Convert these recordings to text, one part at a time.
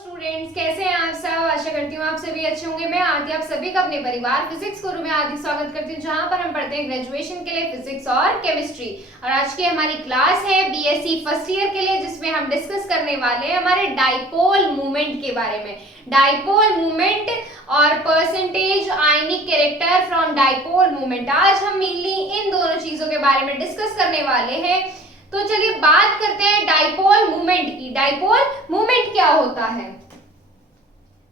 Students, कैसे हैं आप सब। आशा करती हूँ आप सभी अच्छे होंगे। मैं आदि आप सभी का अपने परिवार फिजिक्स गुरु में आदि स्वागत करती हूँ, जहाँ पर हम पढ़ते हैं ग्रेजुएशन के लिए फिजिक्स और केमिस्ट्री। और आज की हमारी क्लास है बीएससी फर्स्ट ईयर के लिए, जिसमें हम डिस्कस करने वाले हैं हमारे डाइपोल मूवमेंट के बारे में। डाइपोल मूवमेंट और percentage ionic character from dipole movement. आज हम मेनली इन दोनों चीजों के बारे में डिस्कस करने वाले हैं। तो चलिए बात करते हैं डाइपोल मूवमेंट की। डाइपोल मूवमेंट क्या होता है?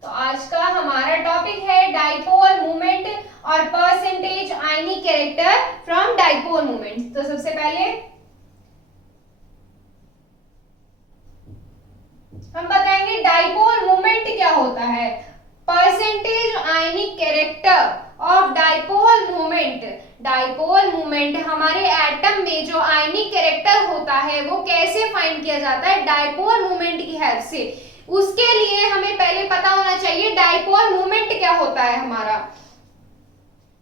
तो आज का हमारा टॉपिक है डाइपोल मूवमेंट और percentage ionic character from dipole movement. तो सबसे पहले हम बताएंगे डाइपोल मूवमेंट क्या होता है। Percentage ionic character of dipole movement. Dipole movement हमारे एटम में जो आयनिक कैरेक्टर होता है वो कैसे फाइंड किया जाता है? डाइपोल मूवमेंट की हेल्प से। उसके लिए हमें पहले पता होना चाहिए डाइपोल मूवमेंट क्या होता है हमारा।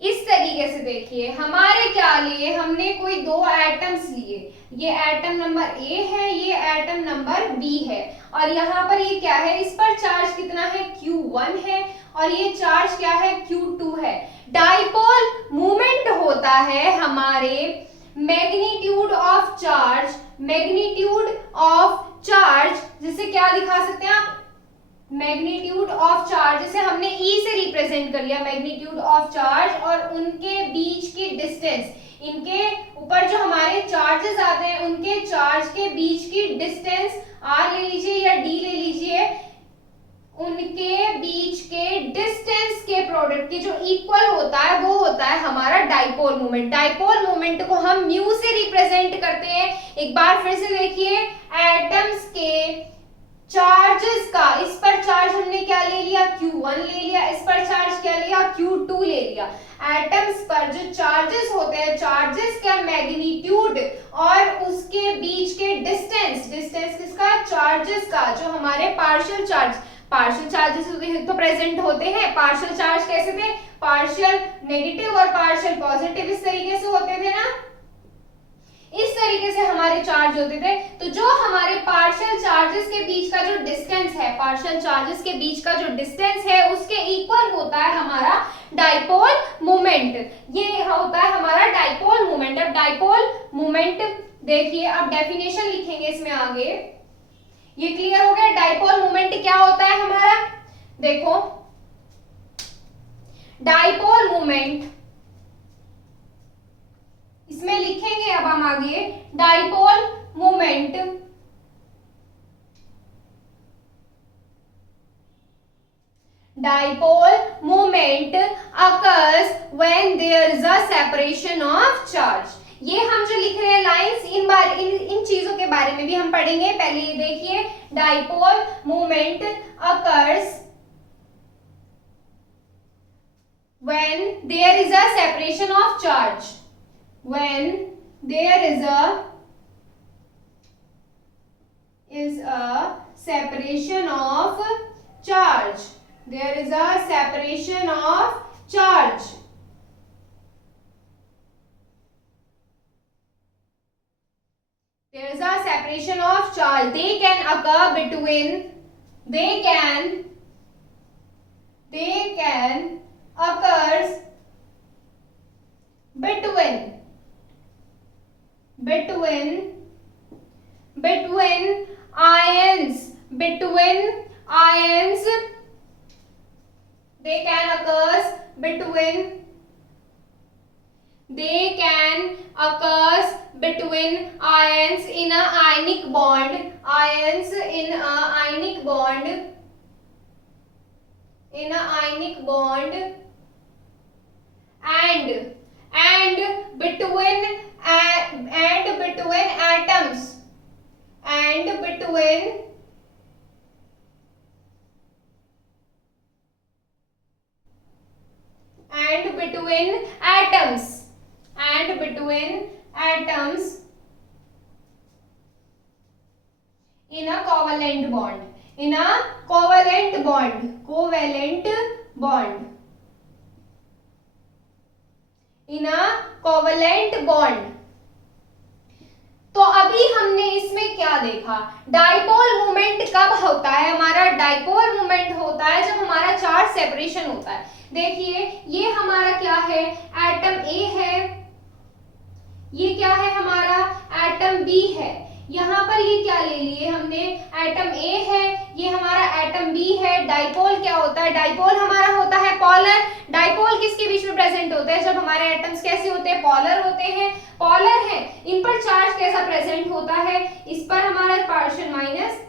इस तरीके से देखिए, हमारे क्या लिए, हमने कोई दो एटम्स लिए। ये एटम नंबर ए है, ये एटम नंबर बी है, और यहाँ पर ये क्या है, इस पर चार्ज कितना है, Q1 है, और ये चार्ज क्या है, Q2 है। डाइपोल मूवमेंट होता है हमारे magnitude of charge, magnitude of charge, जिसे क्या दिखा सकते हैं आप, मैग्नीट्यूड ऑफ चार्ज, जिसे हमने E से रिप्रेजेंट कर लिया, मैग्नीट्यूड ऑफ चार्ज, और उनके बीच की डिस्टेंस, इनके ऊपर जो हमारे चार्जेस आते हैं उनके चार्ज के बीच की डिस्टेंस R ले लीजिए या D ले लीजिए, उनके बीच के डिस्टेंस के प्रोडक्ट के जो इक्वल होता है वो होता है हमारा डाइपोल मूवमेंट। डाइपोल मूवमेंट को हम म्यू से रिप्रेजेंट करते हैं। एक बार फिर से देखिए, एटम्स के चार्जेस का, इस पर चार्ज हमने क्या ले लिया, Q1 ले लिया, इस पर चार्ज क्या लिया, Q2 ले लिया। एटम्स पर जो चार्जेस होते हैं, चार्जेस का मैग्नीट्यूड और उसके बीच के डिस्टेंस, डिस्टेंस किसका, चार्जेस का, जो हमारे पार्शियल चार्ज, पार्शियल चार्जेस तो प्रेजेंट होते हैं। पार्शियल चार्ज कैसे थे, पार्शियल नेगेटिव और पार्शियल पॉजिटिव, इस तरीके से होते थे ना, इस तरीके से हमारे चार्ज होते थे। तो जो हमारे पार्शियल चार्जेस के बीच का जो डिस्टेंस है, पार्शियल चार्जेस के बीच का जो डिस्टेंस है उसके इक्वल होता है हमारा डाइपोल मूवमेंट। ये होता है हमारा डाइपोल मूवमेंट। अब डाइपोल मूवमेंट देखिए, अब डेफिनेशन लिखेंगे इसमें आगे। ये क्लियर हो गया डाइपोल मूवमेंट क्या होता है हमारा। देखो, डाइपोल मूवमेंट इसमें लिखेंगे अब हम आगे, dipole movement occurs when there is a separation of charge। ये हम जो लिख रहे हैं लाइंस, इन चीजों के बारे में भी हम पढ़ेंगे। पहले ये देखिए, dipole movement occurs when there is a separation of charge, when there is a separation of charge, there is a separation of charge, there is a separation of charge, they can occur between, they can occurs between ions, they can occurs between ions in a ionic bond, ions in a ionic bond, and between atoms, and between atoms in a covalent bond, in a covalent bond। तो अभी हमने इसमें क्या देखा, dipole movement कब होता है हमारा, डाइपोल मोमेंट होता है जब हमारा चार्ज सेपरेशन होता है। देखिए ये हमारा क्या है, एटम ए है, ये क्या है हमारा एटम बी है। यहाँ पर ये क्या ले लिए हमने, एटम ए है, ये हमारा एटम बी है। डाइपोल क्या होता है, डाइपोल हमारा होता है पोलर। डाइपोल किसके बीच में प्रेजेंट होते हैं, जब हमारे एटम्स कैसे होते हैं, पोलर होते हैं, पोलर है। इन पर चार्ज कैसा प्रेजेंट होता है, इस पर हमारा पार्शियल माइनस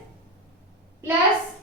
प्लस,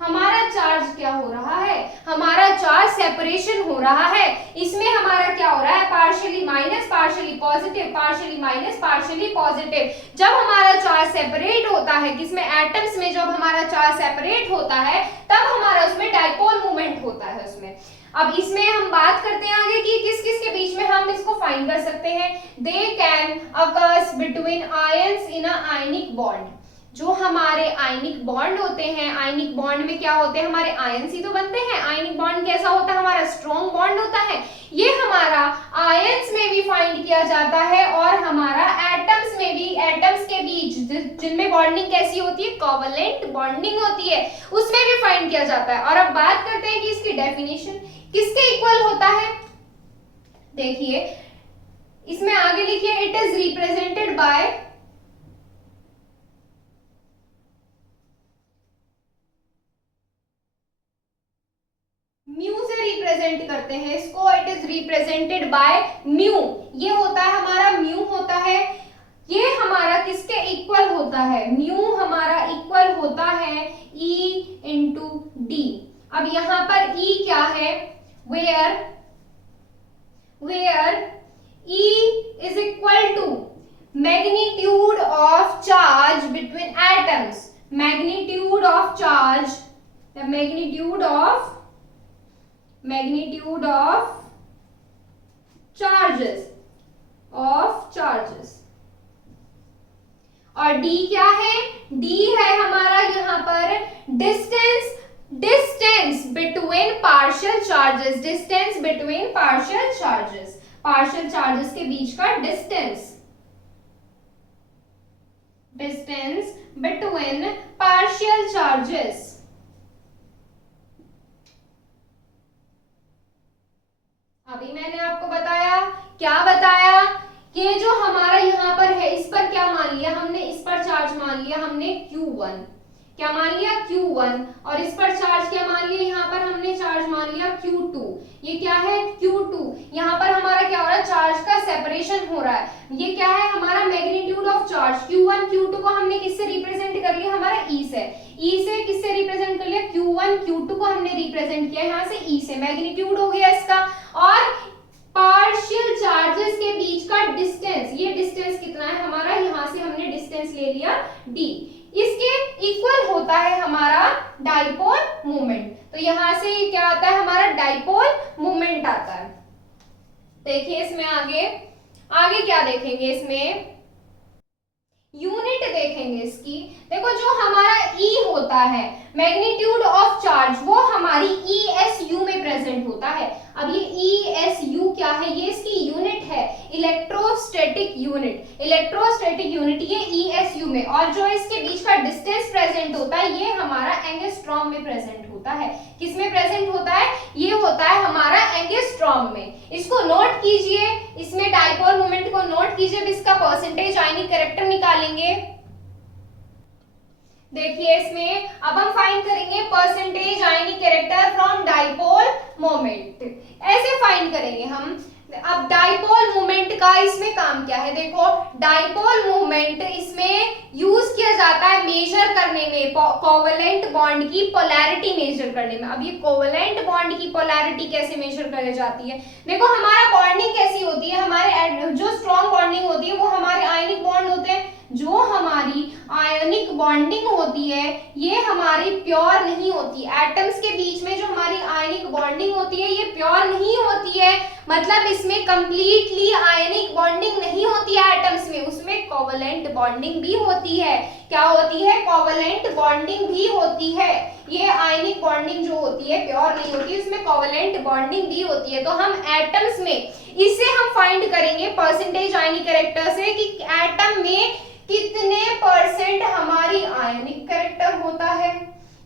हमारा चार्ज क्या हो रहा है, हमारा चार्ज सेपरेशन हो रहा है। इसमें हमारा क्या हो रहा है, partially minus partially positive, partially minus partially positive. जब हमारा चार्ज सेपरेट होता है, किसमें, एटम्स में, जब हमारा चार्ज सेपरेट होता है तब हमारा उसमें डाइपोल मूवमेंट होता है उसमें। अब इसमें हम बात करते हैं आगे कि किस किस के बीच में हम इसको फाइंड कर सकते हैं। They can occurs between ions in a ionic bond. जो हमारे आयनिक बॉन्ड होते हैं, आयनिक बॉन्ड में क्या होते हैं, हमारे आयंस ही तो बनते हैं। आयनिक बॉन्ड कैसा होता है, हमारा स्ट्रॉन्ग बॉन्ड होता है। ये हमारा आयंस में भी फाइंड किया जाता है और हमारा एटम्स में भी, एटम्स के बीच जिनमें बॉन्डिंग कैसी होती है, कोवलेंट बॉन्डिंग होती है, उसमें भी फाइंड किया जाता है। और अब बात करते हैं कि इसकी डेफिनेशन किसके इक्वल होता है। देखिए इसमें आगे लिखिए, it is represented by mu से रिप्रेजेंट करते हैं इसको। It is represented by mu, ये होता है हमारा म्यू होता है। ये हमारा किसके इक्वल होता है, म्यू हमारा इक्वल होता है E इंटू डी। अब यहां पर E क्या है, where E is equal to magnitude of charge between atoms, magnitude of charge, the magnitude of charges, और D क्या है, D है हमारा यहाँ पर distance between partial charges, distance between partial charges के बीच का डिस्टेंस बिटवीन पार्शियल चार्जेस। अभी मैंने आपको बताया, क्या बताया, ये जो हमारा यहाँ पर है इस पर क्या मान लिया हमने, इस पर चार्ज मान लिया हमने Q1, क्या मान लिया Q1, और इस पर चार्ज क्या मान लिया, यहाँ पर हमने चार्ज मान लिया Q2। ये क्या है Q2, यहाँ पर हमारा क्या हो रहा है, चार्ज का सेपरेशन हो रहा है। ये क्या है हमारा magnitude of charge, Q1 Q2 को हमने किससे रिप्रेजेंट कर लिया, हमारा E से। E से किससे रिप्रेजेंट कर लिया, Q1 Q2 को हमने रिप्रेजेंट किया यहाँ से E से, मैग्नीट्यूड हो गया इसका। और पार्शियल चार्जेस के बीच का डिस्टेंस, ये डिस्टेंस कितना है हमारा, यहाँ से हमने डिस्टेंस ले लिया D, इसके इक्वल होता है हमारा डाइपोल मोमेंट। तो यहां से ये क्या आता है, हमारा डाइपोल मोमेंट आता है। देखिए इसमें आगे क्या देखेंगे, इसमें यूनिट देखेंगे इसकी। देखो जो हमारा E होता है, मैग्नीट्यूड ऑफ चार्ज, वो हमारी ESU में प्रेजेंट होता है। अब ये ESU क्या है, ये इसकी यूनिट है, इलेक्ट्रोस्टैटिक यूनिट, ये ESU में। और जो इसके बीच का डिस्टेंस प्रेजेंट होता है, ये हमारा एंगस्ट्रॉम में प्रेजेंट होता है। किस में प्रेजेंट होता है, ये होता है हमारा एंगस्ट्रॉम में। इसको नोट कीजिए, इसमें डाइपोल मोमेंट को नोट कीजिए, इसका परसेंटेज आयनिक कैरेक्टर निकालेंगे। देखिए इसमें अब हम फाइंड करेंगे percentage ionic character from dipole moment. ऐसे फाइंड करेंगे हम। अब डाइपोल मोमेंट का इसमें काम क्या है, देखो डाइपोल मोमेंट इसमें यूज किया जाता है मेजर करने में, कोवलेंट बॉन्ड की पोलैरिटी मेजर करने में। अब ये कोवलेंट बॉन्ड की पोलैरिटी कैसे मेजर करी जाती है, देखो हमारा बॉन्डिंग कैसी होती है, हमारे जो स्ट्रॉन्ग बॉन्डिंग होती है वो हमारे आयनिक बॉन्ड होते हैं। जो हमारी आयनिक बॉन्डिंग होती है ये हमारी प्योर नहीं होती, एटम्स के बीच में जो हमारी आयनिक बॉन्डिंग होती है ये प्योर नहीं होती है, मतलब इसमें कंप्लीटली आयनिक बॉन्डिंग नहीं होती है एटम्स में, उसमें कोवलेंट बॉन्डिंग भी होती है। क्या होती है, कोवलेंट बॉन्डिंग भी होती है। ये आयनिक बॉन्डिंग जो होती है प्योर नहीं होती, इसमें कोवलेंट बॉन्डिंग भी होती है। तो हम एटम्स में इसे हम फाइंड करेंगे परसेंटेज आयनिक कैरेक्टर से कि एटम में कितने परसेंट हमारी आयनिक कैरेक्टर होता है,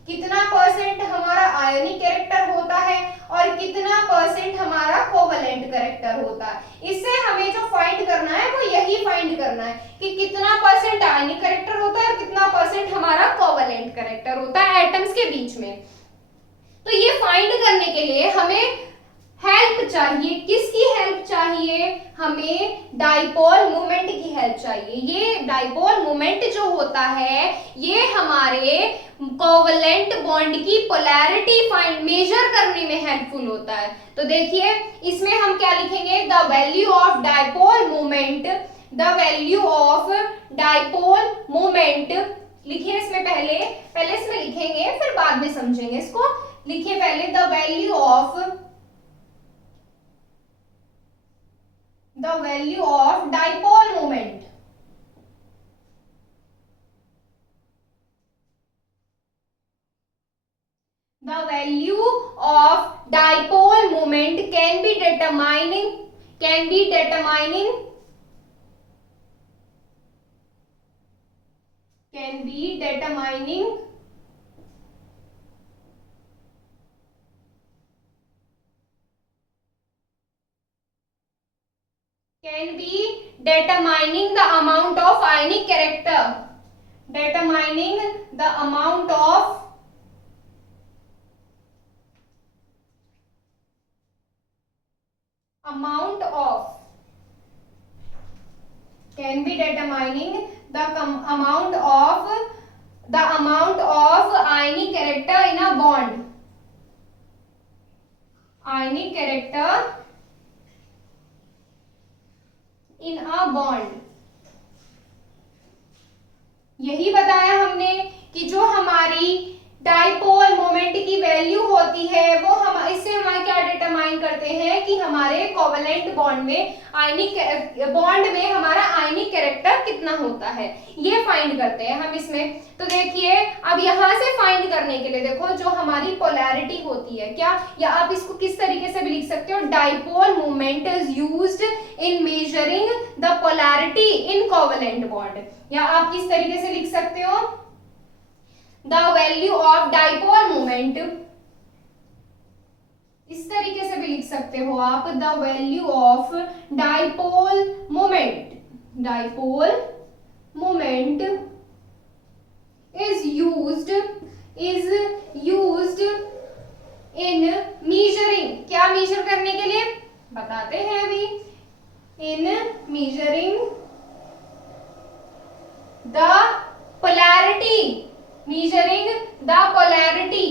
कितना परसेंट हमारा आयनिक कैरेक्टर होता है और कितना परसेंट हमारा कोवेलेंट कैरेक्टर होता है। इससे हमें जो फाइंड करना है वो यही फाइंड करना है कि कितना परसेंट आयनिक कैरेक्टर होता है और कितना परसेंट हमारा कोवेलेंट कैरेक्टर होता है एटम्स के बीच में। तो ये फाइंड करने के लिए हमें हेल्प चाहिए। किसकी हेल्प चाहिए? हमें डाइपोल मोमेंट की हेल्प चाहिए। ये डाइपोल मोमेंट जो होता है ये हमारे कोवेलेंट बॉन्ड की पोलैरिटी फाइंड मेजर करने में हेल्पफुल होता है। तो देखिए इसमें हम क्या लिखेंगे, the value of dipole moment, the value of dipole moment लिखिए इसमें पहले इसमें लिखेंगे फिर बाद में समझेंगे इसको। लिखिए पहले the value of dipole moment. The value of dipole moment can be determining can be determining the amount of ionic character, determining the amount of can be determining the amount of ionic character in a bond, ionic character in a bond। यही बताया हमने कि जो हमारी dipole moment की value होती है वो हम इससे हम क्या डिटरमाइन करते हैं कि हमारे कोवेलेंट बॉन्ड में आयनिक बॉन्ड में हमारा आयनिक कैरेक्टर कितना होता है, ये फाइंड करते हैं हम इसमें। तो देखिए अब यहां से फाइंड करने के लिए देखो जो हमारी पोलैरिटी होती है क्या, या आप इसको किस तरीके से भी लिख सकते हो, dipole moment is used in measuring the polarity in covalent bond, या आप किस तरीके से लिख सकते हो, the value of dipole moment, इस तरीके से भी लिख सकते हो आप, the value of dipole moment, dipole moment is used in measuring, क्या मेजर करने के लिए बताते हैं अभी, इन measuring the polarity, measuring the polarity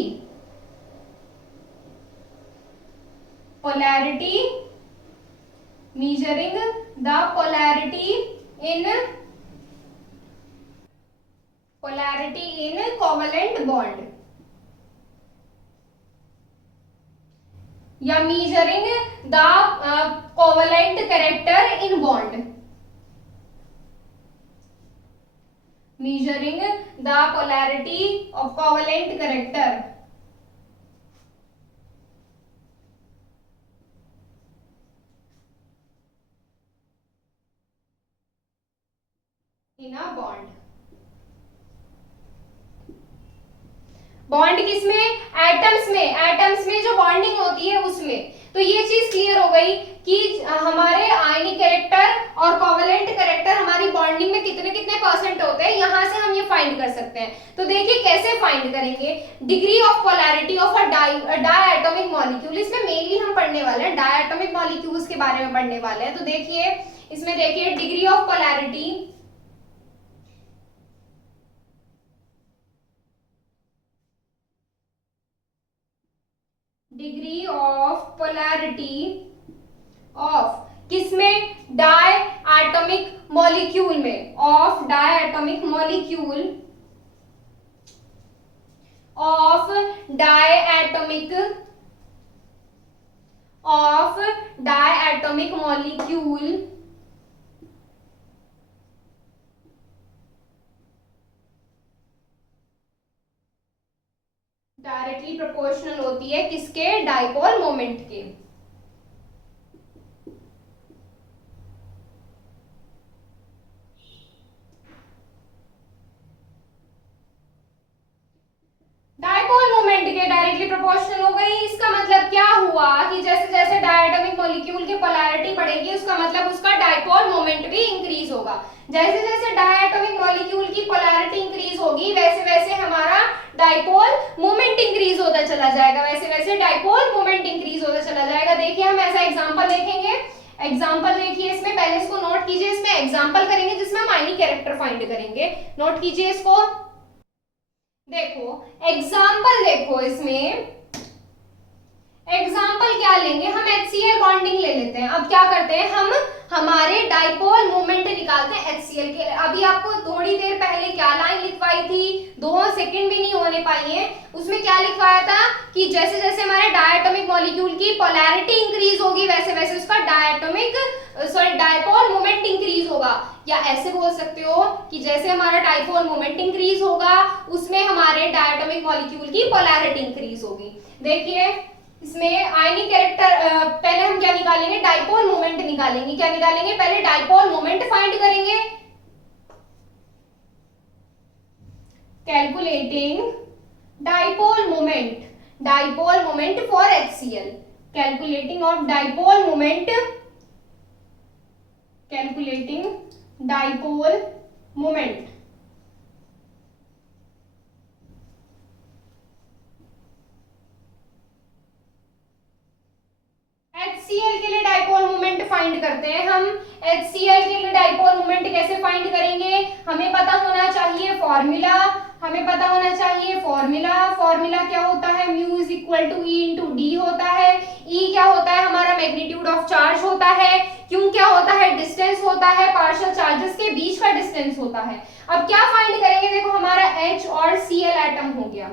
measuring the polarity in covalent bond, या measuring the covalent character in bond, measuring the polarity of covalent character in a bond। Bond किसमें, atoms में जो बॉन्डिंग होती है उसमें। तो ये चीज क्लियर हो गई कि हमारे आयनिक कैरेक्टर और कोवेलेंट कैरेक्टर हमारी बॉन्डिंग में कितने कितने परसेंट होते हैं, यहां से हम ये फाइंड कर सकते हैं। तो देखिए कैसे फाइंड करेंगे, degree of polarity of a diatomic molecule, इसमें मेनली हम पढ़ने वाले हैं डायटोमिक मॉलिक्यूल्स के बारे में पढ़ने वाले हैं। तो देखिए इसमें देखिए degree of polarity, degree of polarity of किसमें, डाई एटॉमिक मॉलिक्यूल में, of diatomic molecule, of diatomic molecule directly proportional होती है किसके, डाइपोल मोमेंट के। डाइपोल प्रोपोर्शनल हो गई। इसका मतलब क्या हुआ कि जैसे जैसे डायटोमिक मॉलिक्यूल की पोलैरिटी बढ़ेगी उसका मतलब उसका डाइपोल मोमेंट भी इंक्रीज होगा। जैसे जैसे डायटोमिक मॉलिक्यूल की पोलैरिटी इंक्रीज होगी वैसे वैसे हमारा डाइपोल मोमेंट इंक्रीज होता चला जाएगा, वैसे वैसे डाइपोल मोमेंट इंक्रीज होता चला जाएगा। देखिए हम ऐसा एग्जांपल देखेंगे। एग्जांपल देखिए इसमें, पहले इसको नोट कीजिए, इसमें एग्जांपल करेंगे जिसमें हम आयनिक कैरेक्टर फाइंड करेंगे। नोट कीजिए इसको। देखो एग्जांपल, देखो इसमें एग्जाम्पल क्या लेंगे हम, HCl बॉन्डिंग ले लेते हैं। अब क्या करते हैं हम, हमारे डाइपोल मोमेंट निकालते हैं HCl के। अभी आपको थोड़ी देर पहले क्या लाइन लिखवाई थी, 2 सेकंड भी नहीं होने पाई है, उसमें क्या लिखवाया था कि जैसे जैसे हमारे डायटोमिक मॉलिक्यूल की पोलैरिटी इंक्रीज होगी वैसे वैसे उसका डाइपोल मोमेंट इंक्रीज होगा। या ऐसे बोल सकते हो कि जैसे हमारा डाइपोल मोमेंट इंक्रीज होगा उसमें हमारे डायटोमिक मॉलिक्यूल की पोलैरिटी इंक्रीज होगी। देखिए इसमें आयनिक कैरेक्टर, पहले हम क्या निकालेंगे, डाइपोल मोमेंट निकालेंगे। क्या निकालेंगे, पहले डाइपोल मोमेंट फाइंड करेंगे। Calculating dipole moment for HCl, calculating of dipole moment, calculating dipole moment. HCl के लिए डाइपोल मोमेंट फाइंड करते हैं हम। HCl के लिए डाइपोल मोमेंट कैसे फाइंड करेंगे, हमें पता होना चाहिए फॉर्मूला, हमें पता होना चाहिए फॉर्मूला। फॉर्मूला क्या होता है, mu is equal to E into D होता है। ई क्या होता है, हमारा मैग्नीट्यूड ऑफ चार्ज होता है। क्यू क्या होता है, डिस्टेंस होता है, पार्शियल चार्जेस के बीच का डिस्टेंस होता है। अब क्या फाइंड करेंगे, देखो हमारा H और Cl एटम हो गया,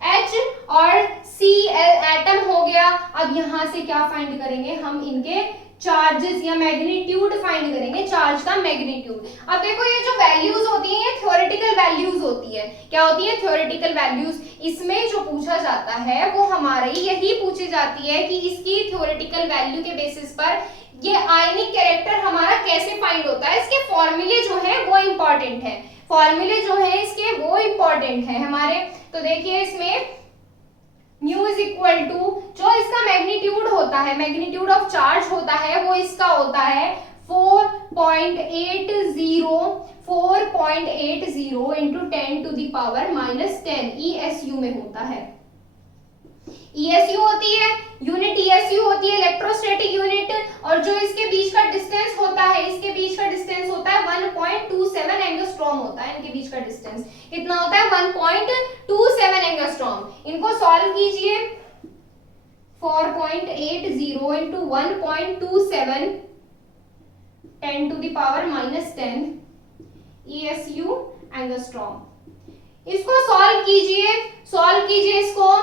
H और Cl एटम हो गया। अब यहां से क्या फाइंड करेंगे हम, इनके चार्जेस या मैग्नीट्यूड फाइंड करेंगे, चार्ज का मैग्नीट्यूड। अब देखो ये जो वैल्यूज होती हैं ये थ्योरेटिकल वैल्यूज होती है। क्या होती है, थ्योरेटिकल वैल्यूज। इसमें जो पूछा जाता है वो हमारी यही पूछी जाती है कि इसकी थ्योरेटिकल वैल्यू के बेसिस पर ये आयनिक कैरेक्टर हमारा कैसे फाइंड होता है। इसके फॉर्मूले जो है वो इंपॉर्टेंट है, फॉर्मूले जो है इसके वो इंपॉर्टेंट है हमारे। तो देखिए इसमें म्यू इज इक्वल टू, जो इसका मैग्नीट्यूड होता है, मैग्नीट्यूड ऑफ चार्ज होता है वो इसका होता है 4.80 into 10 to the power -10 ESU में होता है। ESU होती है यूनिट, ESU होती है इलेक्ट्रोस्टैटिक यूनिट। और जो इसके बीच का डिस्टेंस होता है, इसके बीच का डिस्टेंस होता है 1.27 एंगस्ट्रॉम होता है। इनके बीच का डिस्टेंस कितना होता है, 1.27 एंगस्ट्रॉम। इनको सॉल्व कीजिए, 4.80 into 1.27 10 to the power -10 ESU angstrom. इसको सॉल्व कीजिए, सॉल्व कीजिए इसको,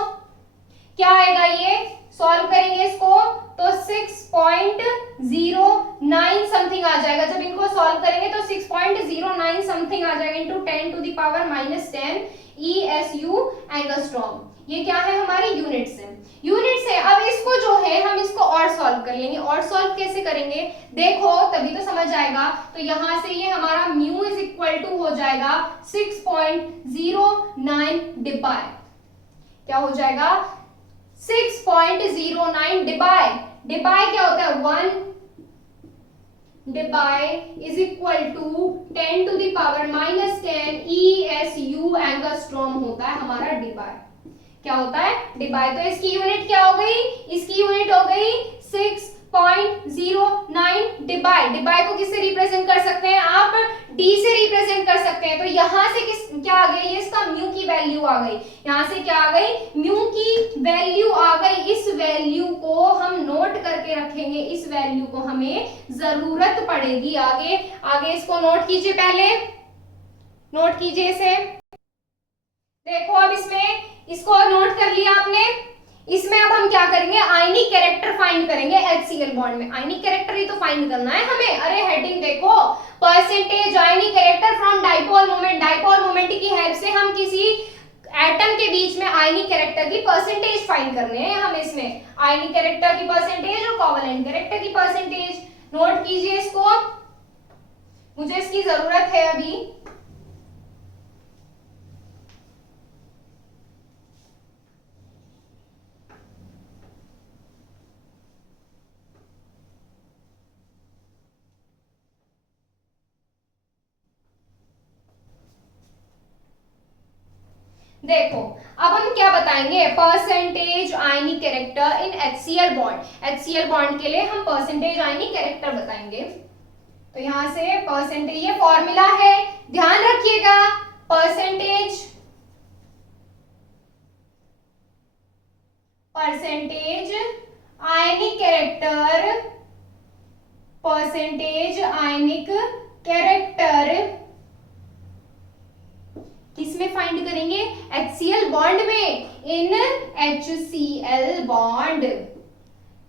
क्या आएगा, ये सॉल्व करेंगे इसको तो 6.09 समथिंग आ जाएगा। जब इनको सॉल्व करेंगे तो 6.09 समथिंग आ जाएगा into 10 to the power -10 ESU angstrom. ये क्या है, हमारी यूनिट्स है, यूनिट्स है। अब इसको जो है हम इसको और सॉल्व कर लेंगे। और सॉल्व कैसे करेंगे, देखो तभी तो समझ आएगा। तो यहां से ये हमारा म्यू इज इक्वल टू हो जाएगा 6.09 डिवाई, क्या हो जाएगा 6.09 डिवाई, डिवाई क्या होता है 1 Debye is equal to 10 to the power -10 ESU angstrom होता है हमारा डिवाई। क्या होता है, डिवाई। तो इसकी यूनिट क्या हो गई, इसकी यूनिट हो गई 6.09 डिवाई। डिवाई को किससे रिप्रेजेंट कर सकते हैं आप, डी से रिप्रेजेंट कर सकते हैं। तो यहां से किस क्या आ गई, ये इसका म्यू की वैल्यू आ गई। यहां से क्या आ गई, म्यू की वैल्यू आ गई। इस वैल्यू को हम नोट करके रखेंगे, इस वैल्यू को हमें जरूरत पड़ेगी आगे। आगे इसको नोट कीजिए, पहले नोट कीजिए इसे। देखो अब इसमें इसको नोट कर लिया आपने। इसमें अब हम क्या करेंगे, आयनिक कैरेक्टर फाइंड करेंगे HCl बॉन्ड में। आयनिक कैरेक्टर ही तो फाइंड करना है हमें। अरे हेडिंग देखो, percentage ionic character from dipole moment. Dipole moment की हेल्प से हम किसी एटम के बीच में आयनिक कैरेक्टर की परसेंटेज फाइंड करने हैं हमें। इसमें आयनिक कैरेक्टर की परसेंटेज और कोवेलेंट कैरेक्टर की परसेंटेज। नोट कीजिए इसको, मुझे इसकी जरूरत है अभी। देखो अब हम क्या बताएंगे, percentage ionic character in HCl bond. HCl bond के लिए हम परसेंटेज आयनिक कैरेक्टर बताएंगे। तो यहां से परसेंटेज, ये फॉर्मूला है, ध्यान रखिएगा, परसेंटेज आयनिक कैरेक्टर, परसेंटेज आयनिक कैरेक्टर किसमें फाइंड करेंगे, HCl बॉन्ड में, इन HCl बॉन्ड,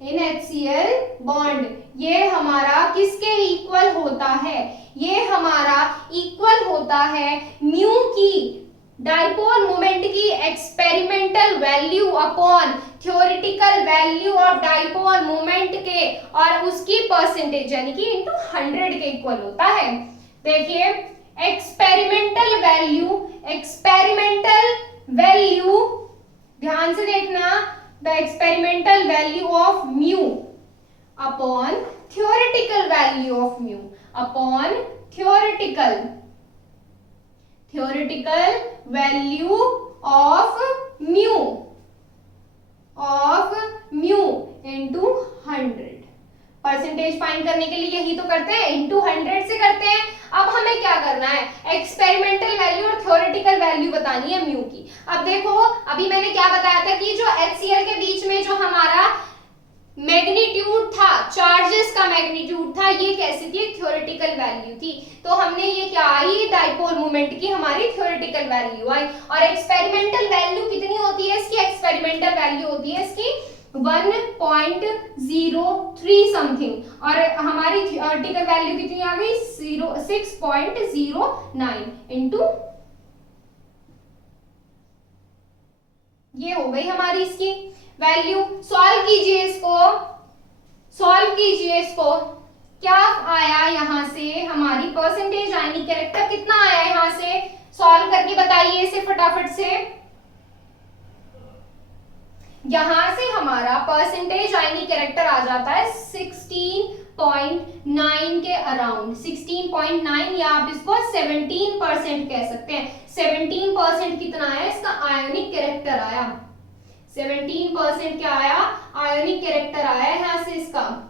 इन HCl बॉन्ड। ये हमारा किसके इक्वल होता है, ये हमारा इक्वल होता है म्यू की, डाइपोल मोमेंट की experimental value upon theoretical value of dipole moment के, और उसकी परसेंटेज यानी कि इनटू 100 के इक्वल होता है। देखिए एक्सपेरिमेंटल वैल्यू ध्यान से देखना, the experimental value of mu upon theoretical value of mu upon theoretical value of mu into 100। Percentage find करने के लिए यही तो करते हैं, इनटू 100 से करते हैं। अब हमें क्या करना है, एक्सपेरिमेंटल वैल्यू और थ्योरेटिकल वैल्यू बतानी है म्यू की। अब देखो अभी मैंने क्या बताया था कि जो HCl के बीच में जो हमारा मैग्नीट्यूड था, चार्जेस का मैग्नीट्यूड था, ये कैसी थी, थ्योरेटिकल वैल्यू थी। तो हमने ये क्या आई, डाइपोल मोमेंट की हमारी थ्योरेटिकल वैल्यू आई। और एक्सपेरिमेंटल वैल्यू कितनी होती है इसकी, एक्सपेरिमेंटल वैल्यू होती है इसकी 1.03 समथिंग, और हमारी थ्योरेटिकल वैल्यू कितनी आ गई, 6.09 इंटू, ये हो गई हमारी इसकी वैल्यू। सॉल्व कीजिए इसको, क्या आया यहां से, हमारी परसेंटेज आयनिक कैरेक्टर कितना आया यहां से, सॉल्व करके बताइए इसे फटाफट से। यहां से हमारा परसेंटेज आयनिक कैरेक्टर आ जाता है 16.9 के अराउंड, 16.9 या आप इसको 17% कह सकते हैं। 17% कितना आया इसका, आयोनिक कैरेक्टर आया, 17% क्या आया, आयोनिक कैरेक्टर आया यहां से इसका।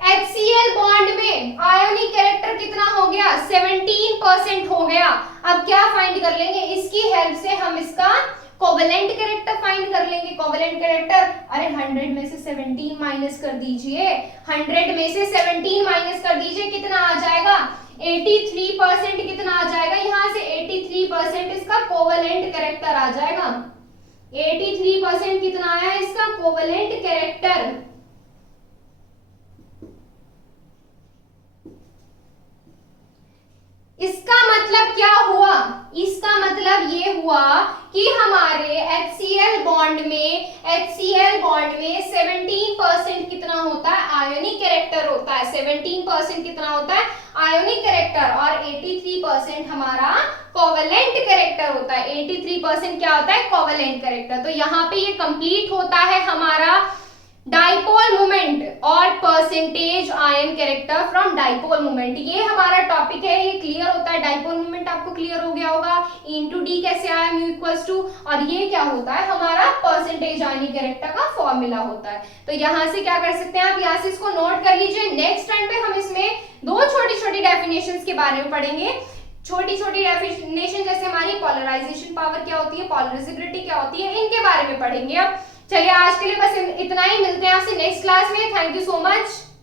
HCl बॉन्ड में आयोनिक कैरेक्टर कितना हो गया, 17% हो गया। अब क्या फाइंड कर लेंगे, इसकी हेल्प से हम इसका कोवेलेंट कैरेक्टर फाइंड कर लेंगे। कोवेलेंट कैरेक्टर, अरे 100 में से 17 माइनस कर दीजिए, 100 में से 17 माइनस कर दीजिए, कितना आ जाएगा, 83% कितना आ जाएगा, यहां से 83% इसका कोवेलेंट कैरेक्टर आ जाएगा। 83% कितना आया इसका कोवेलेंट कैरेक्टर। इसका मतलब क्या हुआ, इसका मतलब ये हुआ कि हमारे HCl बॉन्ड में 17% कितना होता है, आयोनिक कैरेक्टर होता है। 17% कितना होता है, आयोनिक कैरेक्टर, और 83% हमारा कोवेलेंट कैरेक्टर होता है। 83% क्या होता है, कोवेलेंट कैरेक्टर। तो यहाँ पे ये कंप्लीट होता है हमारा डाइपोल मोमेंट और percentage ion character from dipole moment. ये हमारा टॉपिक है, ये क्लियर होता है। डाइपोल मोमेंट आपको क्लियर हो गया होगा, इनटू डी कैसे आया, म्यू इक्वल्स टू, और ये क्या होता है हमारा परसेंटेज आयन कैरेक्टर का फॉर्मूला होता है। तो यहाँ से क्या कर सकते हैं आप, यहाँ से इसको नोट कर लीजिए। नेक्स्ट टाइम पे हम इसमें दो छोटी छोटी डेफिनेशंस के बारे में पढ़ेंगे। छोटी छोटी डेफिनेशन जैसे हमारी पोलराइजेशन पावर क्या होती है, पोलराइजेबिलिटी क्या होती है, इनके बारे में पढ़ेंगे। अब चलिए आज के लिए बस इतना ही, मिलते हैं आपसे नेक्स्ट क्लास में। Thank you so much.